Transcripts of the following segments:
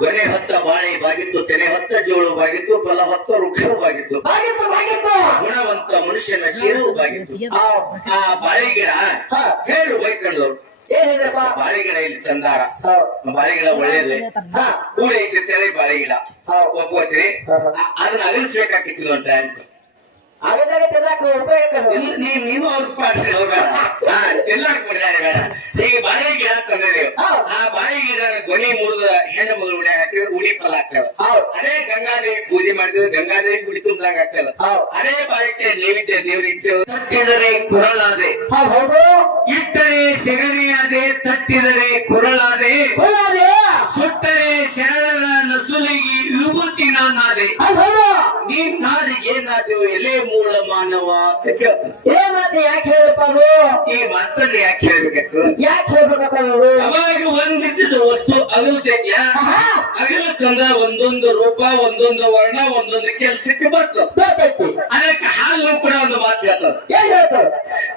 ಗೊನೆ ಹತ್ತ ಬಾಳೆ ಬಾಗಿತ್ತು ತೆನೆ ಹತ್ತ ಜೀವಳು ಬಾಗಿತ್ತು ಫಲ ಹತ್ತ ವೃಕ್ಷವು ಬಾಗಿತ್ತು. ಬಾಗಿತ್ತು ಬಾಗಿತ್ತು. ಗುಣವಂತ ಮನುಷ್ಯನ ಶಿರವು ಬಾಗಿತ್ತು. ಆ ಬಾಳೆ ಗಿಡ ಹಾ. ಹೇಳು ಬೈಕಂಡ್ಲು ಬಾಳೆಗಿಡ ಬಾಳೆ ಗಿಡ ಇಲ್ಲಿ ತಂದಾರ ಬಾಳೆಗಿಡ ಬಾಳೆ ಗಿಡ ಒಳ್ಳೇದು ಹಾ. ಕೂಡಿ ಐತಿ ತೆರೆ ಬಾಳೆ ಗಿಡ ಹೌದ್. ಒಪ್ಕೋತೀರಿ ಅದನ್ನ ಅಗಲಿಸ್ಬೇಕಾಗಿತ್ತು ಒಂದು ಟೈಮ್ ಆಗದಾಗ ತಿನ್ನಕ ಉಪಯೋಗ ನೀವು ನೀವು ನೀವು ಅವ್ರ ಪಾಡ್ರಿ ಹೋಗ್ಬೇಡ ಹಾ ತಿನ್ನಕ್ ಬಿಡ್ತಾರೆ ಬೇಡ ಈಗ ಬಾಳೆ ಗಿಡ ಅಂತಂದ್ರೆ ಹೌದ್. ಆ ಬಾಳೆ ಗಿಡ ಗೊನೆ ಮುರಿದ ಹೆಣ್ಣು ಮಗಳು ಉಳಿ ಹಾಕಿದ್ರೆ ಉಳಿ ಫಲ ಆಗ್ತದ ಹೌದ್. ಅದೇ ಗಂಗಾದೇವಿ ಪೂಜೆ ಮಾಡಿದ್ರೆ ಗಂಗಾದೇವಿ ಗುಡಿ ತುಂಬ್ದಾಗ ಆಗ್ತದ ಹೌದ್. ಅದೇ ಬಾಳಿಕೆ ನೈವೇದ್ಯ ದೇವರಿಗೆ ತಟ್ಟಿದರೆ ಕುರಳಾದೆ ಹೌದ್ ಹೌದು ಇಟ್ಟರೆ ಸೆಗಣಿಯಾದೆ ತಟ್ಟಿದರೆ ಕುರಳಾದೆ ಹೋಲಾದೆ ಸುಟ್ಟರೆ ಶರಣರ ನಸುಲಿಗೆ ವಿಭೂತಿ ನಾನಾದೆ ಹೌದ್ ಹೌದು ನೀನ್ ನಾಡಿಗೆ ಏನಾದೆವು ಎಲೆ ಮೂಲ ಮಾನವ ಅಂತ ಕೇಳ್ತಾನೆ. ಏ ಮಾತು ಯಾಕೆ ಹೇಳಪ್ಪ ಅದು? ಈ ಮಾತಲ್ಲಿ ಯಾಕೆ ಹೇಳ್ಬೇಕಿತ್ತು ಯಾಕೆ ಹೇಳ್ಬೇಕಪ್ಪ ಅವರು ಅವಾಗ ಒಂದಿದ್ದ ವಸ್ತು ಅಗಲ್ತೈತ್ಯಾ ಆಹಾ, ತಂದ ಒಂದೊಂದು ರೂಪ ಒಂದೊಂದು ವರ್ಣ ಒಂದೊಂದು ಕೆಲಸಕ್ಕೆ ಬರ್ತದೆ. ಗೊತ್ತೈತಿ ಅದಕ್ಕೆ ಹಾಲು ಕೂಡ ಒಂದು ಮಾತು ಹೇಳ್ತದ ಏನ್ ಹೇಳ್ತಾರೆ?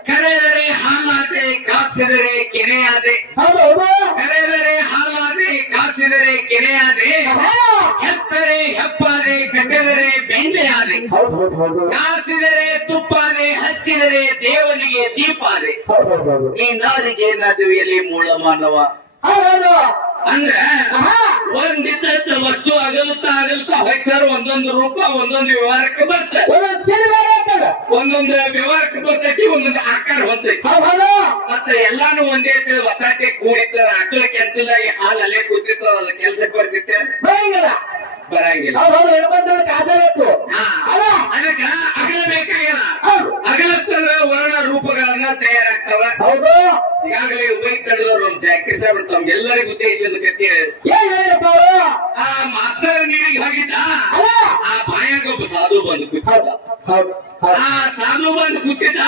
ಕರೆದರೆ ಹಾಲಾದೆ ಕಾಸಿದರೆ ಕೆನೆ ಹೌದು ಹೌದು ಕಾಸಿದರೆ ಕೆರೆ ಆದ್ರೆ ಹೆತ್ತರೆ ಹೆಪ್ಪಾದೆ ಕಟ್ಟಿದರೆ ಬೆಣ್ಣೆ ಆದ್ರೆ ಕಾಸಿದರೆ ತುಪ್ಪಾದೆ ಹಚ್ಚಿದರೆ ದೇವನಿಗೆ ಸೀಪಾದೆ ಈ ನಾಡಿಗೆ ನದುವೆಯಲ್ಲಿ ಮೂಲ ಮಾನವ ಹೌದು. ಅಂದ್ರ ಒಂದಿದ್ದ ವಸ್ತು ಅಗಲ್ತಾ ಅಗಲ್ತಾ ಹೋಗ್ತಾರ ಒಂದೊಂದು ರೂಪ ಒಂದೊಂದು ವ್ಯವಹಾರಕ್ಕೆ ಬರ್ತದೆ. ಒಂದೊಂದ್ ಹಾಕದ ಒಂದೊಂದು ವ್ಯವಹಾರಕ್ಕೆ ಬರ್ತೈತಿ ಒಂದೊಂದು ಆಕಾರ ಹೊಂತೈತಿ ಹೌದು. ಹೌದು ಮತ್ತೆ ಎಲ್ಲಾನು ಒಂದೇ ತಿಳಿ ಒತ್ತಾಟೆ ಕೂಡಿರ್ತಾರ ಆಕಳ ಕೆಲ್ಸದಾಗಿ ಹಾಲು ಅಲ್ಲೇ ಕೂತಿರ್ತಾರ ಅದ್ರ ಕೆಲ್ಸಕ್ಕೆ ಬರ್ತಿತ್ತೆ ಬರಂಗಿಲ್ಲ. ಬರಂಗಿಲ್ಲ. ಕಾಸ ಅದಕ್ಕ ಅಗಲ ಬೇಕಾಗಿಲ್ಲ ವರ್ಣ ರೂಪಗಳನ್ನ ತಯಾರಾಗ್ತಾವ. ಹೌದು. ಈಗಾಗಲೇ ಉಭಯ ತಂಡದವರು ಸಾಹೇಬ್ ತಮ್ಗೆಲ್ಲರಿಗೂ ಎಲ್ಲರಿಗೂ ಕಥೆ ಹೇಳಿದ್ರು ಆ ಮಾಸ್ತರ್ ನೀರಿಗೆ ಹೋಗಿದ್ದ? ಆ ಬಾಯಾಗ ಒಬ್ಬ ಸಾಧು ಬಂದು ಹೌದು ಹೌದು. ಆ ಸಾಧು ಬಂದು ಕೂತಿದ್ದ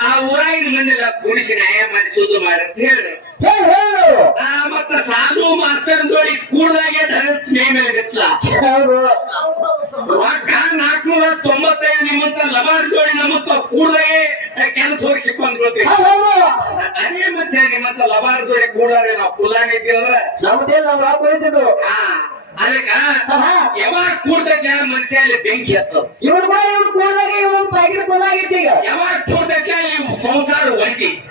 ಆ, ಊರಾಗಿನ ಮಂದಿರ ಕುಡಿಸಿ ನ್ಯಾಯ ಮಾಡಿಸುವುದು ಮಾಡಂತ ಹೇಳಿದ್ರು. ಹೇಳು ಹೇಳು? ಆ ಮತ್ತ ಸಾಧು ಮಾಸ್ತರ್ ನೋಡಿ ಕೂಡದಾಗೆ ಧನ ಮೇ ಮೇಲೆ ರೊಕ್ಕ ನಾಲ್ಕನೂರ ತೊಂಬತ್ತೈದು ನಿಮ್ಮಂತ ಲಬಾರ್ ಜೋಡಿ ನಮ್ಮಂತ ಕೂಡದಾಗೆ ಕೆಲಸ ಹೋಗಿ ಸಿಕ್ಕೊಂಡ್ ಬಿಡ್ತೀವಿ ಹೌದು ಹೌದು. ಅದೇ ಮನುಷ್ಯ ನಿಮ್ಮಂತ ಲಬಾರ್ ಜೋಡಿ ಕೂಡಾರೆ ನಾವು ಕುಲಾಗ ಇದ್ದೀವಿ ಅಂದ್ರೆ? ನಮ್ದೇ ನಾವು ಕುಳಿತಿದ್ರು ಆ ಅದಕ್ಕ. ಯಾವಾಗ ಕೂಡ್ತೈತಿ ಮನುಷ್ಯ ಅಲ್ಲಿ ಬೆಂಕಿ ಹತ್ತದ? ಇವ್ರು ಕೂಡ ಇವ್ರು ಕೂಡಾಗ ಇವ್ರು ಪ್ಯಾಕೆಟ್ ಕೊಲ್ಲಾಗಿತ್ತು ಈಗ ಯಾವಾಗ ಕೂಡ್ತೈತಿ ಈ ಸಂಸಾರ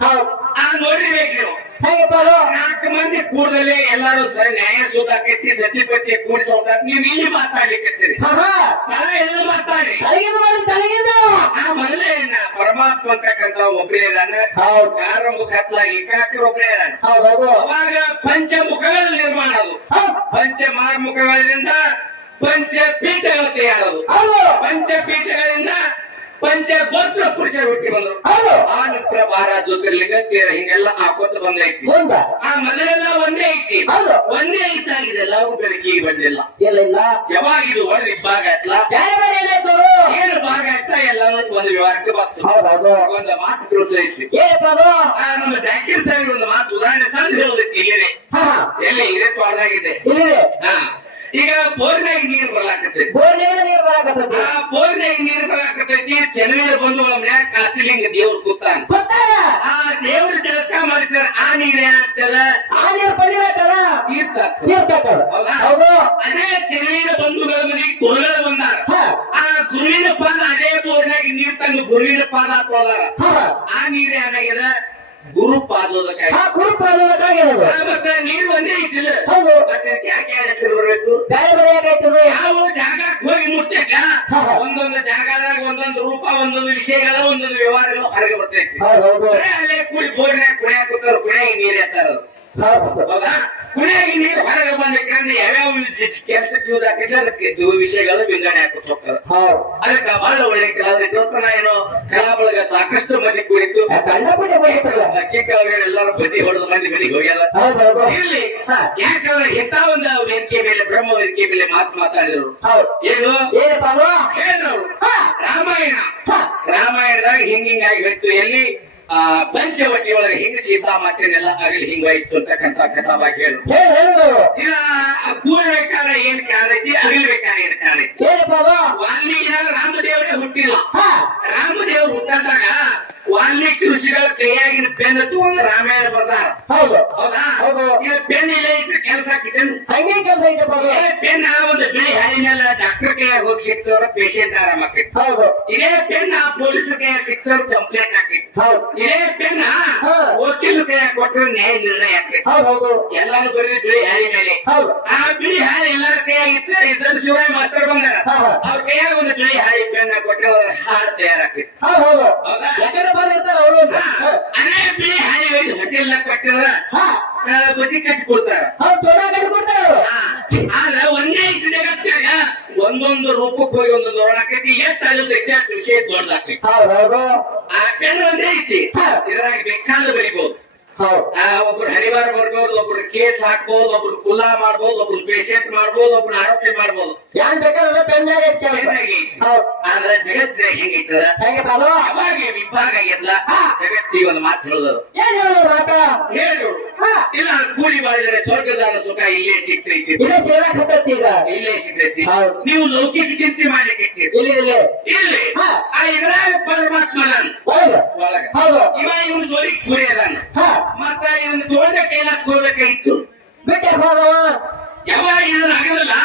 ಹೌದು. ಆ ನೋಡಿರ್ಬೇಕು ನೀವು. ನಾಲ್ಕು ಮಂದಿ ಕೂಡಲೇ ಎಲ್ಲಾರು ಸರಿ ನ್ಯಾಯ ಸೋದಾಕೈತಿ ಸತಿಪತಿ ಕೂಡಿ ಸಂಸಾರ ನೀವ್ ಇಲ್ಲಿ ಮಾತಾಡ್ಲಿಕ್ಕೆ ಹಾ. ಹಾ ತಳ ಎಲ್ಲ ಮಾತಾಡಿ ತಲೆಗಿಂದ ಆ ಮೊದಲೇ ಪರಮಾತ್ಮ ಅಂತಕ್ಕಂತ ಒಬ್ಬರೇ ಇದಾನ. ಕಾರ ಮುಖತ್ಲಾಗಿ ಏಕಾಕರ ಒಬ್ಬರೇ ಇದಾನ. ಹೌದು ಪಂಚ ಮುಖಗಳ ನಿರ್ಮಾಣ ಅದು. ಪಂಚ ಮಾರ್ಮುಖಗಳಿಂದ ಪಂಚ ಪೀಠಗಳು ತಯಾರದು. ಹೌದು. ಪಂಚಪೀಠಗಳಿಂದ ಪಂಚ ಗೋತ್ರ ಪುರುಷರು ಹುಟ್ಟಿ ಬಂದ್ರು. ಹೌದು. ಆ ನಂತರ ಬಾರ ಜ್ಯೋತಿರ್ಲಿಂಗ ತೇರ ಹಿಂಗೆಲ್ಲ ಹಾಕೋತ ಬಂದೈತಿ ಐತಿ. ಆ ಮೊದಲೆಲ್ಲ ಒಂದೇ ಐತಿ. ಹೌದು. ಒಂದೇ ಇದ್ದಾಗಿದೆಲ್ಲ ಅವು ಬೆಳಕಿಗೆ ಬಂದಿಲ್ಲ. ಎಲ್ಲ ಇಲ್ಲ. ಯಾವಾಗ ಇದು ಒಳ್ಳೆ ಭಾಗ ಆಯ್ತಲ್ಲ? ಏನು ಭಾಗ ಆಯ್ತಾ ಎಲ್ಲ ಒಂದು ವ್ಯವಹಾರಕ್ಕೆ ಬರ್ತದೆ ಒಂದು ಮಾತು ತಿಳಿಸೈತಿ ಆ ನಮ್ಮ ಜಾಕೀರ್ ಸಾಹೇಬ್ ಒಂದು ಮಾತು ಉದಾಹರಣೆ ಸಣ್ಣ ಹೇಳೋದಕ್ಕೆ ಇಲ್ಲಿದೆ. ಹಾ ಹಾ. ಎಲ್ಲಿ? ಇದೆ ತೋಟದಾಗಿದೆ. ಈಗ ಬೋರ್ನಾಗ ನೀರು ಬರಲಾಕತ್ತೈತಿ ಬೋರ್ನಿಂದ ನೀರು ಬರಾಕತ್ತೈತಿ ಆ ಬೋರ್ನಾಗ ನೀರು ಬರಲಾಕತ್ತೈತಿ ಚೆನ್ನೈನ ಬಂದು ಮ್ಯಾಗ ಕಾಸಿಲಿಂಗ ದೇವ್ರು ಕೂತಾನ. ಗೊತ್ತಾಗ ಆ ದೇವ್ರ ಜಲಕ ಮಾಡಿದ್ರೆ ಆ ನೀರ್ ಆಗ್ತದ? ಆ ನೀರು ಪಡಿಬೇಕಲ್ಲ ತೀರ್ಥ ತೀರ್ಥ ಹೌದು? ಅದೇ ಚೆನ್ನೈನ ಬಂಧುಗಳ ಮನೆಗೆ ಗುರುಗಳ ಬಂದಾರ. ಆ ಗುರುವಿನ ಪಾದ ಅದೇ ಬೋರ್ನಾಗ ನೀರ್ ತಂದು ಗುರುವಿನ ಪಾದ ಹಾಕೋದಾರ ಆ ನೀರ್ ಏನಾಗ್ಯದ ಗುರು ಪಾದೋದಕ್ಕಾಗಿ ಆ ಆ ಮತ್ತೆ ನೀರ್ ಒಂದೇ ಐತಿಲ್ಲ ಹೌದು. ಮತ್ತೆ ಯಾಕೆ ಹೆಸರು ಬರ್ಬೇಕು? ಬೇರೆ ಬೇರೆ ಯಾಕಾಯ್ತು ಯಾವ ಜಾಗಕ್ಕೆ ಹೋಗಿ ಮುಟ್ಟಕ ಹಾ, ಹಾ. ಒಂದೊಂದು ಜಾಗದಾಗ ಒಂದೊಂದು ರೂಪ ಒಂದೊಂದು ವಿಷಯಗಳ ಒಂದೊಂದು ವ್ಯವಹಾರಗಳು ಹೊರಗೆ ಬರ್ತೈತಿ ಅಲ್ಲೇ ಕೂಡಿ ಬೋರ್ನ್ಯಾಗ ಕುಣಿಯಾಕ ಕೂತಾರ ಕುಣಿಯಾಗಿ ನೀರ್ ಎತ್ತಾರ ಕುಣಿಯಾಗಿ ನೀರು ಹೊರಗೆ ಬಂದ್ರೆ ಯಾವ್ಯಾವ ಕೆಲಸಕ್ಕೆ ಯೂಸ್ ಆಗ್ತೈತೆ ಅದಕ್ಕೆ ವಿಷಯಗಳ ವಿಂಗಡಣೆ ಹಾಕೋತ ಹೋಗ್ತಾರೆ ಹೌದು. ಅದಕ್ಕೆ ಬಹಳ ಒಳ್ಳೆ ಕಲಾವಿದ ಇವತ್ತು ಏನು ಕಲಾ ಬಳಗ ಸಾಕಷ್ಟು ಮಂದಿ ಕೆಳಗಡೆ ಎಲ್ಲರೂ ಬಜಿ ಹೊಡೆದ ಮಂದಿ ಮನೆಗೆ ಹೋಗ್ಯಾರ ಹೌದು ಹೌದು ಇರ್ಲಿ ಹಾ. ಯಾಕಂದ್ರೆ ಇಂಥ ಒಂದು ವೇದಿಕೆ ಮೇಲೆ ಬ್ರಹ್ಮ ವೇದಿಕೆ ಮೇಲೆ ಮಾತು ಮಾತಾಡಿದ್ರು ಏನು ಹೇಳಿದ್ರು ರಾಮಾಯಣ ರಾಮಾಯಣದಾಗ ಹಿಂಗಿಂಗಾಗಿ ಹೋಯ್ತು ಎಲ್ಲಿ? ಆ ಪಂಚವಟಿ ಒಳಗೆ ಹಿಂಗ ಸೀತಾ ಮಾತೇನೆಲ್ಲ ಆಗಲಿ ಹಿಂಗಾಯ್ತು ಅಂತಕ್ಕಂತ ಕಥಾ ಹೇಳಿದ್ರು. ಇನ್ನ ಕೂಡಬೇಕಾದ್ರೆ ಏನ್ ಕಾರಣ ಐತಿ? ಅಗಲ್ಬೇಕಾದ್ರೆ ಏನ್ ಕಾರಣ ಐತಿ? ಏನಪ್ಪ ಅದು? ವಾಲ್ಮೀಕಿನಾಗ ರಾಮದೇವರೇ ಹುಟ್ಟಿಲ್ಲ. ರಾಮದೇವ್ರು ಹುಟ್ಟಂದಾಗ ವಾಲ್ಮೀಕಿ ಋಷಿಗಳ ಕೈಯಾಗಿನ ಪೆನ್ ತಗೊಂಡು ರಾಮಾಯಣ ಬರ್ತಾರ ಹೌದು. ಹೌದಾ? ಪೆನ್ ಇಲ್ಲ ಇದ್ರೆ ಕೆಲಸ ಹಂಗೆ ಕೆಲಸ ಐತಪ್ಪ ಪೆನ್ ಒಂದು ಬಿಳಿ ಮೇಲೆ ಡಾಕ್ಟರ್ ಕೈಯಾಗ ಹೋಗಿ ಸಿಕ್ತವ್ರ ಪೇಷಂಟ್ ಆರಾಮ ಹೌದು. ಇದೇ ಪೆನ್ ಪೊಲೀಸರ ಕೈಯಾಗ ಸಿಕ್ತವ್ರ ಕಂಪ್ಲೇಂಟ್ ಆಕೈತಿ ಹೌದು. ಇದೇ ಪೆನ್. ವಕೀಲ ಕೈಯಾಗ ಕೊಟ್ಟರೆ ನ್ಯಾಯ ನಿರ್ಣಯ ಆಕೈತಿ ಹೌದು ಎಲ್ಲಾನು ಬರೀ ಬಿಳಿ ಹಾಲಿ ಮೇಲೆ. ಆ ಬಿಳಿ ಹಾಲಿ ಎಲ್ಲರ ಕೈಯಾಗ ಇದ್ರೆ ಇದ್ರ ಶಿವಾಯ ಮಾಸ್ತರ್ ಬಂದಾರ. ಅವ್ರ ಕೈಯಾಗ ಒಂದು ಬಿಳಿ ಹಾಲಿ ಪೆನ್ ಕೊಟ್ಟರೆ ಅವ್ರ ಹಾಡು ತಯಾರಾಕೈತಿ ಹೌದು ಹೌದು. ಯಾಕಂದ್ರೆ. ಅದೇ ಬಿಳಿ ಹಾಳಿ ಹೋಟೆಲ್ ಕೊಟ್ಟಿದ್ರ ಹಾ. ಆ, ಬಜಿ ಕಟ್ಟಿ ಕೊಡ್ತಾರ. ಆ, ಆದ್ರೆ ಒಂದೇ ಐತಿ ಜಗತ್ತಾಗ ಒಂದೊಂದು ರೂಪಕ್ಕೆ ಹೋಗಿ ಒಂದೊಂದು ಆಕೈತಿ ಎಷ್ಟ್ ಆಗುತ್ತೆ ವಿಷಯ ದೊಡ್ಡದಾಕೈತಿ ಆ ಪೆನ್ ಒಂದೇ ಐತಿ. ಇದ್ರಾಗ ಬೇಕಾದ ಬರಿಬಹುದು ಹೌದು ಆ, ಒಬ್ರು ಹರಿವಾರ ಮಾಡ್ಬೋದು ಒಬ್ರು ಕೇಸ್ ಹಾಕ್ಬೋದು ಒಬ್ರು ಕುಲ್ಲಾ ಮಾಡ್ಬೋದು ಒಬ್ರು ಪೇಷಂಟ್ ಮಾಡ್ಬೋದು ಒಬ್ರು ಆರೋಗ್ಯ ಮಾಡ್ಬೋದು. ಯಾನ್ ಬೇಕಾದ್ರೆ ಪೆನ್ನಾಗ ಆದ್ರೆ ಜಗತ್ತಿನಾಗ ಹೆಂಗೈತದ ಯಾವಾಗ ವಿಭಾಗ ಆಗಿದ್ಲ ಹಾ. ಜಗತ್ತಿಗೆ ಒಂದು ಮಾತು ಹೇಳೋದು ಏನ್ ಹೇಳೋದು ಮಾತಾ? ಹೇಳು. ಇಲ್ಲ ಕೂಲಿ ಮಾಡಿದರೆ ಸ್ವರ್ಗದಾನ ಸುಖ ಇಲ್ಲೇ ಸಿಗ್ತೈತಿ. ಇಲ್ಲ ಸೇರಾಕತ್ತೈತಿ ಈಗ. ಇಲ್ಲೇ ಸಿಗ್ತೈತಿ. ಹೌದು. ನೀವು ಲೌಕಿಕ ಚಿಂತೆ ಮಾಡ್ಲಿಕ್ಕೆ ಇಲ್ಲಿ ಇಲ್ಲಿ ಇಲ್ಲಿ ಹಾ. ಆ ಇದ್ರಾಗ ಪರಮಾತ್ಮನ ಒಳಗ. ಒಳಗ. ಹೌದು. ಇವ ಇವನು ಜೋಡಿ ಕುಡಿಯದಾನ ಹಾ. ಮತ್ತ ಇವನು ತೋಟ ಕೈಲಾಸ ಹೋಗ್ಬೇಕಾಗಿತ್ತು ಬಿಟ್ಟೆ ಹೋದವ ಯಾವಾಗ ಇದನ್ನ ಆಗದಲ್ಲ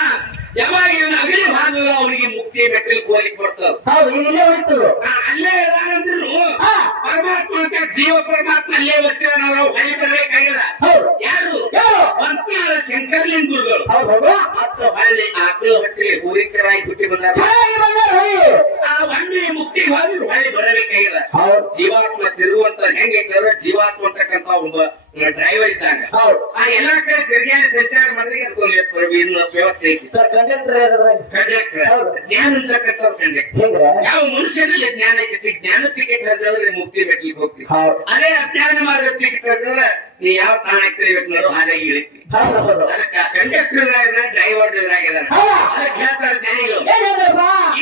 ಯಾವಾಗ ಇವನು ಅಗಲಿ ಹಾದಲ್ಲ ಅವನಿಗೆ ಮುಕ್ತಿ ಮೆಟ್ಟಲು ಕೋರಿಕ್ ಬರ್ತದ ಹೌದು ಇದು ಇಲ್ಲೇ ಉಳಿತು. ಅಲ್ಲೇ ಇದಾನಂದ್ರು ಹಾ. ಪರಮಾತ್ಮ ಅಂತ ಜೀವ ಪರಮಾತ್ಮ ಅಲ್ಲೇ ಬರ್ತೀರ ನಾವು ಹೊಳಿ ಬರ್ಬೇಕಾಗಿಲ್ಲ ಹೌದು ಯಾರು ಯಾರು ಪಂಪಾಳ ಶಂಕರ್ಲಿಂಗ ಗುರುಗಳು ಹೌದು ಹೌದು ಮತ್ತ ಹೊಳ್ಳಿ ಹೂರಿಕರಾಗಿ ಹುಟ್ಟಿ ಬಂದಾರ ಆ ಒಮ್ಮೆ ಮುಕ್ತಿಗೆ ಹೋದ್ರೆ ಹೊಳ್ಳಿ ಬರಬೇಕಾಗಿಲ್ಲ. ಜೀವಾತ್ಮ ತಿರುವಂತ ಹೆಂಗೈತೆ ಜೀವಾತ್ಮ ಅಂತಕ್ಕಂತ ಒಬ್ಬ ಡ್ರೈವರ್ ಇದ್ದಾಗ ಹೌದು. ಆ ಎಲ್ಲಾ ಕಡೆ ತಿರುಗಾಡಿ ಸಂಚಾರ ಮಾಡಿದ್ರೆ ಇನ್ನು ವ್ಯವಸ್ಥೆ ಐತಿ ಕಂಡಕ್ಟರ್. ಜ್ಞಾನ ಕಂಡಕ್ಟರ್ ಯಾವ ಮನುಷ್ಯನಲ್ಲಿ ಜ್ಞಾನ ಐತಿ ಜ್ಞಾನ ಟಿಕೆಟ್ ಹರಿದ್ರೆ ಮುಕ್ತಿ ಬೆಟ್ಲಿಕ್ಕೆ ಹೋಗ್ತಿ ಹೌದು. ಅದೇ ಅಜ್ಞಾನ ಮಾರ್ಗ ಟಿಕೆಟ್ ಹರಿದ್ರೆ ನೀ ಯಾವ ತಾಣ ಇವತ್ತು ನೋಡು ಹಾಗಾಗಿ ಇಳಿತಿ ಅದಕ್ಕೆ ಕಂಡಕ್ಟರ್ ಆಗಿದ್ರೆ ಡ್ರೈವರ್ ಆಗಿದ್ದಾರೆ? ಅದಕ್ಕೆ ಹೇಳ್ತಾರೆ ಜ್ಞಾನಿಗಳು ಏನ್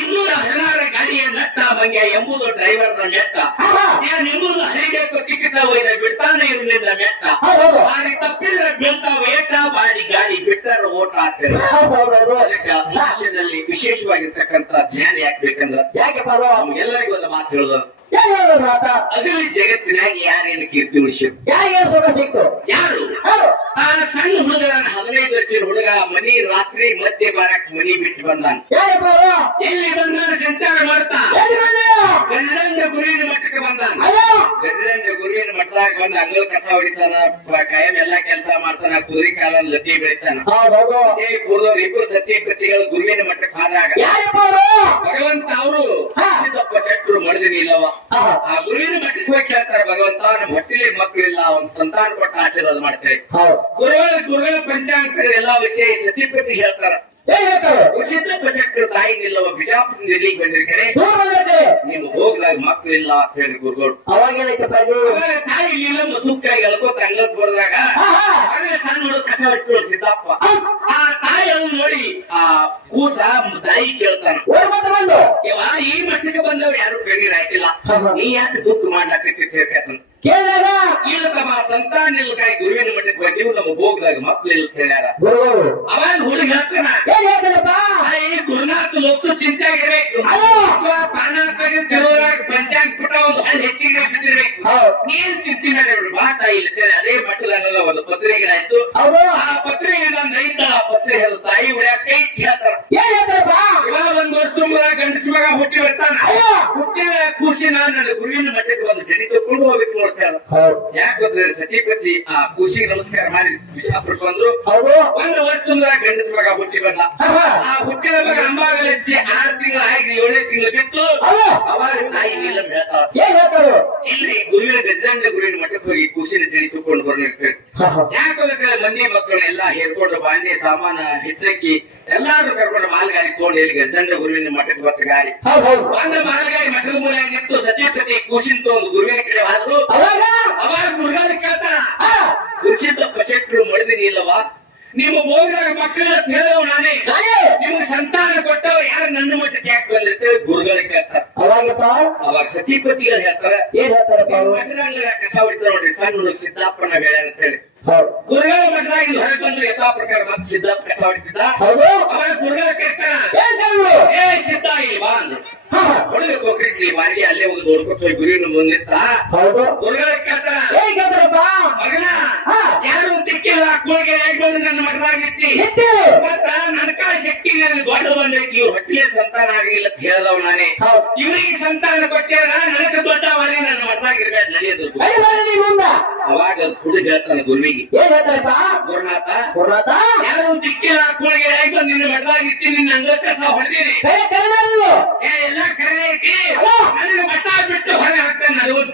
ಇನ್ನೂರ ಹದಿನಾರು ಗಾಡಿಯ ನಟ್ಟ ಮಂಗ್ಯ ಎಂಬುದು ಡ್ರೈವರ್ ನೆಟ್ಟ. ನಿಮ್ಮದು ಹರಿಬೇಕು ಟಿಕೆಟ್ ಒಯ್ದ ಬಿಡ್ತಾನೆ ಇರಲಿಲ್ಲ ನೆಟ್ಟ. ಬಾರಿ ತಪ್ಪಿದ್ರೆ ಬೆಂತ ವೇಟ ಬಾಡಿ ಗಾಡಿ ಬಿಟ್ಟರೆ ಓಟ ಆಗ್ತದೆ ಹೌದು ಹೌದು ಯಾಕೆ ಜ್ಞಾನ ಯಾಕ್ಬೇಕಂದ್ರ ಯಾಕೆ ಎಲ್ಲರಿಗೂ ಒಂದು ಮಾತು ಹೇಳೋದು. ಹೇಳಿದ್ರು ಮಾತ ಅದ್ರಲ್ಲಿ ಜಗತ್ತಿನಾಗ ಯಾರೇನು ಕೀರ್ತಿ ವಿಷಯ ಯಾರಿಗೆ ಸುಖ ಸಿಕ್ತು? ಯಾರು? ಆ ಸಣ್ಣ ಹುಡುಗನ ಹದಿನೈದು ವರ್ಷದ ಹುಡುಗ ಮನಿ ರಾತ್ರಿ ಮಧ್ಯೆ ಬರಕ್ ಮನಿ ಬಿಟ್ಟು ಪಾಲು ಎಲ್ಲಿ ಬಂದ ಸಂಚಾರ ಮಾಡ್ತಾ? ಬಂದೆ ಗಜದಂಡ ಗುರುವಿನ ಮಠಕ್ಕೆ ಬಂದಾನ. ಅಯ್ಯೋ! ಗಜದಂಡ ಗುರುವಿನ ಮಠದಾಗ ಬಂದ ಅಂಗಲ್ ಕಸ ಹೊಡಿತಾನ ಕಾಯಂ ಎಲ್ಲಾ ಕೆಲಸ ಮಾಡ್ತಾನ ಕುದುರೆ ಕಾಲ ಲದ್ದಿ ಬೆಳಿತಾನ. ಕೂರ್ದವ್ರು ಇಬ್ರು ಸತ್ಯ ಕೃತಿಗಳು ಗುರುವಿನ ಮಠಕ್ಕೆ ಆದಾಗ ಭಗವಂತ ಅವರು ಹಾ. ಸಿದ್ದಪ್ಪ ಶೆಟ್ಟರು ಮಾಡಿದೀನಿ ಇಲ್ಲವ. ಆ ಗುರುವಿನ ಮಠಕ್ಕೆ ಹೋಗಿ ಕೇಳ್ತಾರೆ ಭಗವಂತ ನಮ್ಮ ಹೊಟ್ಟಿಲಿ ಮಕ್ಕಳಿಲ್ಲ ಒಂದ್ ಸಂತಾನ ಕೊಟ್ಟ ಆಶೀರ್ವಾದ ಮಾಡ್ತಾರೆ. ಗುರುಗಳ ಗುರುಗಳ ಪಂಚಾಂಗ ಎಲ್ಲಾ ವಿಷಯ ಸತಿಪತಿ ಹೇಳ್ತಾರ. ಏನ್ ಹೇಳ್ತಾರೆ ಸಿದ್ದಪ್ಪ ಶೆಟ್ಟರು ತಾಯಿ ನಿಲ್ಲವ ಬಿಜಾಪುರದಿಂದ ಬಂದಿರ್ತಾರೆ. ದೂರ ಬಂದಿರ್ತಾರೆ. ನೀವು ಹೋಗ್ದಾಗ ಮಕ್ಕಳಿಲ್ಲ ಅಂತ ಹೇಳಿ ಗುರುಗಳು. ಅವಾಗ ಏನೈತಪ್ಪ ತಾಯಿ ಇಲ್ಲ ದುಃಖ ಎಳ್ಕೋತ ಅಂಗತ್ ಬರ್ದಾಗ ಸಣ್ಣ ಹುಡುಗ ಕಸ ಹೊಟ್ಟು ಸಿದ್ದಪ್ಪ ಆ ತಾಯಿ ಅದನ್ನ ನೋಡಿ ಆ ಕೂಸ ತಾಯಿ ಕೇಳ್ತಾನ. ಬಂದು. ಈ ಮಟ್ಟಕ್ಕೆ ಬಂದವ್ರು ಯಾರು ಕಣ್ಣೀರ್ ಹಾಕಿಲ್ಲ. ನೀ ಯಾಕೆ ದುಃಖ ಮಾಡ್ಲಾಕತ್ತಿ ಹೇಳ್ಕತ್ತಂತ ಕೇಳಿದಾಗ ಇಲ್ಲ ತಮ್ಮ ಸಂತಾನ ನಿಲ್ಕಾಯಿ ಗುರುವಿನ ಮಟ್ಟಕ್ಕೆ ಬಂದಿವು ನಮ್ಮ ಹೋಗ್ದಾಗ ಮಕ್ಳು ಇಲ್ಲ ಹೇಳ್ಯಾರ ಅವನ್ ಅವಾಗ ಹುಡುಗ ಹೇಳ್ತಾನ ಏನ್ ಹೇಳ್ತಾನಪ್ಪ ಈ ಗುರುನಾಥ ಲೋಕ ಚಿಂತೆ ಆಗಿರ್ಬೇಕು ಪಾನಾತ್ಮಕ ಕೆಲವರಾಗ ಪಂಚಾಂಗ ಪುಟ ಒಂದು ಹಳ್ಳಿ ಹೆಚ್ಚಿಗೆ ಬಿದ್ದಿರ್ಬೇಕು. ನೀನ್ ಚಿಂತೆ ಮಾಡಿ ತಾಯಿ ಇಲ್ಲ ಅದೇ ಮಟ್ಟದಾಗ ಒಂದು ಪತ್ರಿಕೆಗಳಾಯ್ತು. ಅವರು ಆ ಪತ್ರಿಕೆ ನನ್ನ ರೈತ ಆ ಪತ್ರಿಕೆ ಹೇಳ ತಾಯಿ ಉಳಿಯಾಕ ಕೈ ಹೇಳ್ತಾರ ಏನ್ ಹೇಳ್ತಾರಪ್ಪ? ಇವಾಗ ಒಂದು ವರ್ಷ ತುಂಬಾ ಗಂಡಸ ಮಗ ಹುಟ್ಟಿ ಬರ್ತಾನ. ಹುಟ್ಟಿ ಖುಷಿ ನಾನು ನನ್ನ ಗುರುವಿನ ಮಟ್ಟಕ್ಕೆ ಒಂದು ಜಡಿ ತಕೊಂಡು ಹೋಗ್ಬೇಕು ಹೌದು. ಯಾಕೆ ಸತಿಪತಿ ಆ ನಮಸ್ಕಾರ ಮಾಡಿ. ಬಿಜಾಪುರಕ್ಕೆ ಬಂದ್ರು. ಹೌದು. ಒಂದು ಗಂಡಸ ಮಗ ಹುಟ್ಟಿ ಬಂದ. ಆ ಹುಟ್ಟಿದ ಮಗ ಅಂಬಾಗಲ ಹಚ್ಚಿ ಆರು ತಿಂಗಳು ಆಗಿ ಏಳನೇ ತಿಂಗಳು ಬಿತ್ತು. ಅವಾಗ ತಾಯಿ ಇಲ್ಲ ಹೇಳ್ತಾಳ ಏನ್ ಹೇಳ್ತಾರೆ ಇಲ್ಲಿ ಗುರುವಿನ ಗಜಾಂಡ ಗುರುವಿನ ಮಠಕ್ಕೆ ಹೋಗಿ ಕೂಸಿನ ಚಳಿ ಹಾ, ಹಾ. ಯಾಕಂದ್ರೆ ಮಂದಿ ಮಕ್ಕಳು ಎಲ್ಲಾ ಹೇರ್ಕೊಂಡು ಬಾಂಡೆ ಸಾಮಾನ ಹಿತ್ತಕ್ಕಿ ಎಲ್ಲಾರು ಕರ್ಕೊಂಡು ಮಾಲ್ಗಾರಿ ತಗೊಂಡು ಹೇಳಿ ಗಜಾಂಡ ಗುರುವಿನ ಮಠಕ್ಕೆ ಬರ್ತ ಗಾಡಿ. ಬಂದ ಮಾಲ್ಗಾರಿ ಮಠದ ಮೂಲ ನಿಂತು ಸತ್ಯಪತಿ ಕೂಸಿನ ತಗೊಂಡು ಗುರುವಿನ ಕಡೆ ಹೋದ್ರು ಅವಾಗ? ಗುರುಗಳ ಕೇಳ್ತಾರ. ಹಾ. ಕುಸಿದ ಪಶೆಟ್ರು ಮಳೆದಿನಿ ಇಲ್ಲವಾ ನಿಮ್ಮ ಬೋಗಿದಾಗ ಮಕ್ಕಳು ಹೇಳವ್ ನಾನೇ. ನಾನೇ. ನಿಮ್ಗೆ ಸಂತಾನ ಕೊಟ್ಟವ್ರು ಯಾರು ನನ್ನ ಮಟ್ಟಕ್ಕೆ ಯಾಕೆ ಬಂದಿರ್ತೇವೆ ಗುರುಗಳಿಗೆ ಕೇಳ್ತಾರ. ಅವಾಗಪ್ಪ? ಅವಾಗ ಸತಿಪತಿಗಳು ಹೇಳ್ತಾರ. ಏನ್ ಮಠದಾಗ ಕಸ ಹೊಡಿತಾರ ನೋಡ್ರಿ ಸಣ್ಣ ಸಿದ್ದಾಪನ ಹೇಳ ಅಂತ ಹೇಳಿ. ಗುರುಗಳ ಮಠದಾಗ ಇಲ್ಲಿ ಹೊರಗೆ ಬಂದ್ರು ಯಥಾ ಪ್ರಕಾರ ಮತ್ತೆ ಸಿದ್ದಪ್ಪ ಕಸ ಹೊಡಿತಿದ್ದ? ಅವಾಗ ಗುರುಗಳ ಕರ್ರು ಏ ಸಿದ್ಧ ಇಲ್ಲಿ ಬಾ ಅಂದ್ರು. ಹುಡುಗ ಕೊಕ್ರಿ ಬಾರಿಗೆ ಅಲ್ಲೇ ಒಂದು ದೊಡ್ಡ ಹೋಗಿ ಗುರಿ ಮುಂದಿತ್ತ? ಗುರುಗಳ ಕೇಳ್ತಾರಪ್ಪ? ಮಗನ. ಯಾರು ಕೂಳಿಗೆ ಬಂದು ನನ್ನ ಮಗಳಾಗಿತ್ತಿ ಮತ್ತ ನನ್ಕ ಶಕ್ತಿ ನನಗೆ ದೊಡ್ಡ ಬಂದೈತಿ. ಇವ್ರು ಹೊಟ್ಟಿಲೆ ಸಂತಾನ ಆಗಿಲ್ಲ ಅಂತ ಹೇಳ್ದವ್ ನಾನೇ. ಇವರಿಗೆ ಸಂತಾನ ಕೊಟ್ಟಿರ ನನಗೆ ದೊಡ್ಡವನೇ ನನ್ನ ಮಗಳಾಗಿರ್ಬೇಕು. ನಡೆಯೋದು ಅವಾಗ ಹುಡುಗ ಹೇಳ್ತಾನೆ ಗುರುವಿಗೆ. ಗುರುನಾಥ. ಗುರುನಾಥ? ಯಾರು ದಿಕ್ಕಿಲ್ಲ ಕೂಳಿಗೆ ಆಯ್ತು ನಿನ್ನ ಮಗಳಾಗಿತ್ತಿ ನಿನ್ನ ಅಂಗ ಕಸ ಹೊಡೆದೀನಿ ಕರೆ ಕರೆನಾಡು ಏ ಎಲ್ಲ ಕರೆ ಐತಿ ಅಲ್ಲ. ನನಗೆ ಮಠ ಬಿಟ್ಟು ಹೊರಗೆ ಹಾಕ್ತಾನೆ ನನಗೊಂದು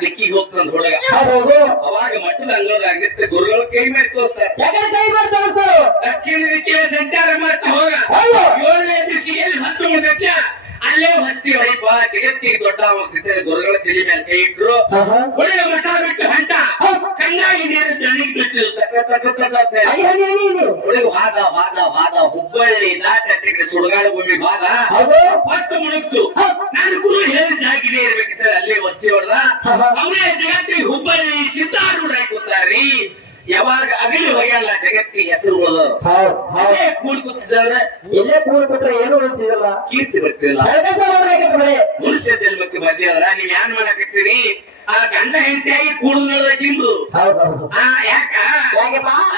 ದಿಕ್ಕಿಗೆ ಹುಡುಗ ಹೌದು ಅವಾಗ ಮಠದ ಅಂಗಳದಾಗಿತ್ತು ಗುರುಗಳ ಕೈ ಮೇಲೆ ತೋರ್ಸ್ತಾರೆ. ಯಾಕಂದ್ರೆ ಕೈ ಮಾಡಿ ತೋರಿಸ್ತಾರೆ? ದಕ್ಷಿಣ ದಿಕ್ಕಿನ ಸಂಚಾರ ಮಾಡ್ತಾ ಹೋಗ. ಹೌದು. ಏಳನೇ ದಿಸಿಯಲ್ಲಿ ಹತ್ತು ಮುಗಿದ್ಯ ಅಲ್ಲೇ ಹತ್ತಿ ಹೊಡಿಪ ಜಗತ್ತಿಗೆ ದೊಡ್ಡ ಗುರುಗಳ ತಲೆ ಮೇಲೆ ಕೈ ಇಟ್ರು. ಹುಡುಗ ಮಠ ಬಿಟ್ಟು ಹೊಂಟ ಹುಡುಗ ವಾದ ವಾದ ವಾದ ಹುಬ್ಬಳ್ಳಿ ನಾಟ ಚಕ್ರ ಸುಡುಗಾಡು ಭೂಮಿ ವಾದ. ಹೌದು. ಹೊತ್ತು ಮುಳುಗ್ತು ನನ್ನ ಗುರು ಹೇಳಿ ಜಾಗಿನೇ ಇರ್ಬೇಕಿತ್ತ ಅಲ್ಲೇ ಒಚ್ಚಿ ಹೊಡೆದ ಅವರೇ ಜಗತ್ತಿಗೆ ಹುಬ್ಬಳ್ಳಿ ಸಿದ್ದಾರೂಢ ಕೂತಾರ್ರಿ. ಯಾವಾಗ ಅಗಲಿ ಹೋಗಲ್ಲ ಜಗತ್ತಿ ಹೆಸರು. ಉಳಿದ ಹೌದು ಹೌದು. ಅದೇ ಕೂಡ್ ಕೂತಿದ್ರೆ ಇಲ್ಲೇ ಕೂಡ್ ಕೂತ್ರೆ ಏನು ಉಳಿತಿದಲ್ಲ ಕೀರ್ತಿ ಬರ್ತಿಲ್ಲ. ಮನುಷ್ಯ ಜನ್ಮಕ್ಕೆ ಬಂದಿಲ್ಲ ನೀವ್ ಏನ್ ಮಾಡಕತ್ತೀರಿ ಆ ಗಂಡ ಹೆಂಡತಿಯಾಗಿ ಕೂಡ ತಿಂದು ಹೌದು ಹೌದು ಆ ಯಾಕ?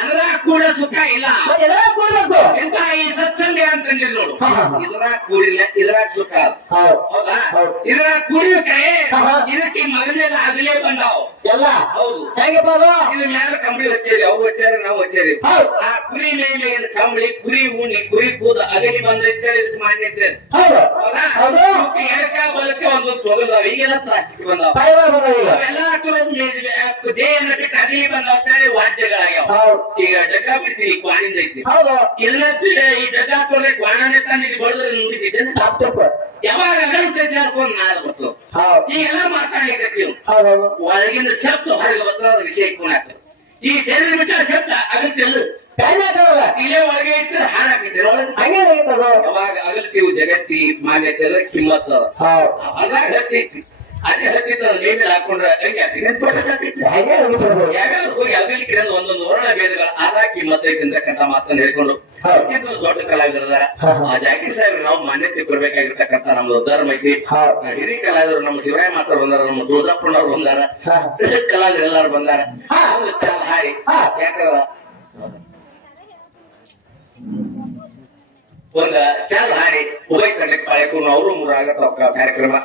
ಅದ್ರ ಕೂಡ ಸುಖ ಇಲ್ಲ. ಮತ್ತೆ ಕೂಡಬೇಕು. ಎಂತ ಈ ಸತ್ಸಂಗ ಅಂತಂದಿರ್ ನೋಡು. ಇದರ. ಕೂಡಿಲ್ಲ ಇದರ ಸುಖ. ಹೌದು ಇದರ ಇದ್ರಾಗ ಕೂಡಿದ ಕಡೆ ಹಾ, ಹಾ. ಇದಕ್ಕೆ ಮಗನೆಲ್ಲ ಆಗಲೇ ಬಂದಾವ್. ಎಲ್ಲ. ಹೌದು. ಹೇಗಪ್ಪ ಇದು ಮ್ಯಾಲ ಕಂಬಳಿ ಹಚ್ಚೇರಿ ಅವು ಹಚ್ಚಾರ ನಾವು ಹಚ್ಚೇರಿ ಆ ಕುರಿ ಮೇಲೆ ಕಂಬಳಿ ಕುರಿ ಉಣ್ಣಿ ಕುರಿ ಕೂದ ಅಗಲಿ ಬಂದೈತೆ ಇದಕ್ಕೆ ಮಾನ್ಯತೆ ಹೌದು. ಎಡಕ ಬಲಕ್ಕೆ ಒಂದು ತೊಗಲ್ದಾವ ಈಗೆಲ್ಲ ಪ್ಲಾಸ್ಟಿಕ್ ಬಂದಾವ ಈಗ ಡಗ ಬಿಡ್ತೀವಿ ಕ್ವಾಣಿಂದ ಐತಿ ಇಲ್ಲ ಈ ಡಗ ತೊಲೆ ಕ್ವಾಣನೆ ತಾನು ಇಲ್ಲಿ ಬಡದ್ರೆ ನುಡಿತಿದ್ದೇನೆ ತಪ್ಪು ಯಾವಾಗ ಅಗಲ್ತೈತೆ ಅನ್ಕೊಂಡ್ ನಾಳೆ ಹೌದು. ಈಗೆಲ್ಲ ಹೌದು ಒಳಗಿನ ಶಬ್ದ ಹೊರಗೆ ಬರ್ತದ ವಿಷಯ ಕುಣಾಕ ಈ ಶರೀರ ಬಿಟ್ಟ ಶಬ್ದ ಅಗತ್ಯಲ್ಲ ಇಲ್ಲೇ. ಒಳಗೆ ಇದ್ರೆ ಹಾಳಾಕೈತಿ ಯಾವಾಗ ಅಗಲ್ತೀವಿ ಜಗತ್ತಿ ಮಾನ್ಯತೆ ಕಿಮ್ಮತ್ತ. ಹೌದು. ಅದಾಗ ಹತ್ತೈತಿ ಅದೇ ಹತ್ತಿತ್ತ ನೇಮಿಲ್ ಹಾಕೊಂಡ್ರೆ ಹೆಂಗೆ ಆಗ್ತೈತಿ? ಹಾಗೆ ಯಾವ್ಯಾವ ಹೋಗಿ ಅಗಲಿಕ್ಕೆ ಒಂದೊಂದು ವರ್ಣ ಭೇದಗಳ ಆದ ಕಿಮ್ಮತ್ತ ಐತಿ ಅಂತಕ್ಕಂಥ ಮಾತನ್ನ ಹೇಳ್ಕೊಂಡು. ಅತ್ಯಂತ ದೊಡ್ಡ ಕಲಾವಿದರ. ಆ ಜಾಕಿ ಸಾಹೇಬ್ ನಾವು ಮಾನ್ಯತೆ ಕೊಡ್ಬೇಕಾಗಿರ್ತಕ್ಕಂಥ ನಮ್ದು ಧರ್ಮ ಐತಿ ಹಿರಿಯ ಕಲಾವಿದರು ನಮ್ಮ ಶಿವರಾಯ ಮಾತ್ರ ಬಂದಾರ ನಮ್ಮ ತುಳಜಪ್ಪನವ್ರು ಬಂದಾರ. ಕಲಾವಿದರು ಎಲ್ಲಾರು ಬಂದಾರ. ಹಾಯ್ ಯಾಕಂದ್ರ ಒಂದ ಚಾಲ್ ಹಾಡಿ ಉಭಯ ಕಡ್ಲಿಕ್ಕೆ ಕಾರ್ಯಕ್ರಮ ಅವರು ಮೂರು ಆಗತ್ತ ಕಾರ್ಯಕ್ರಮ.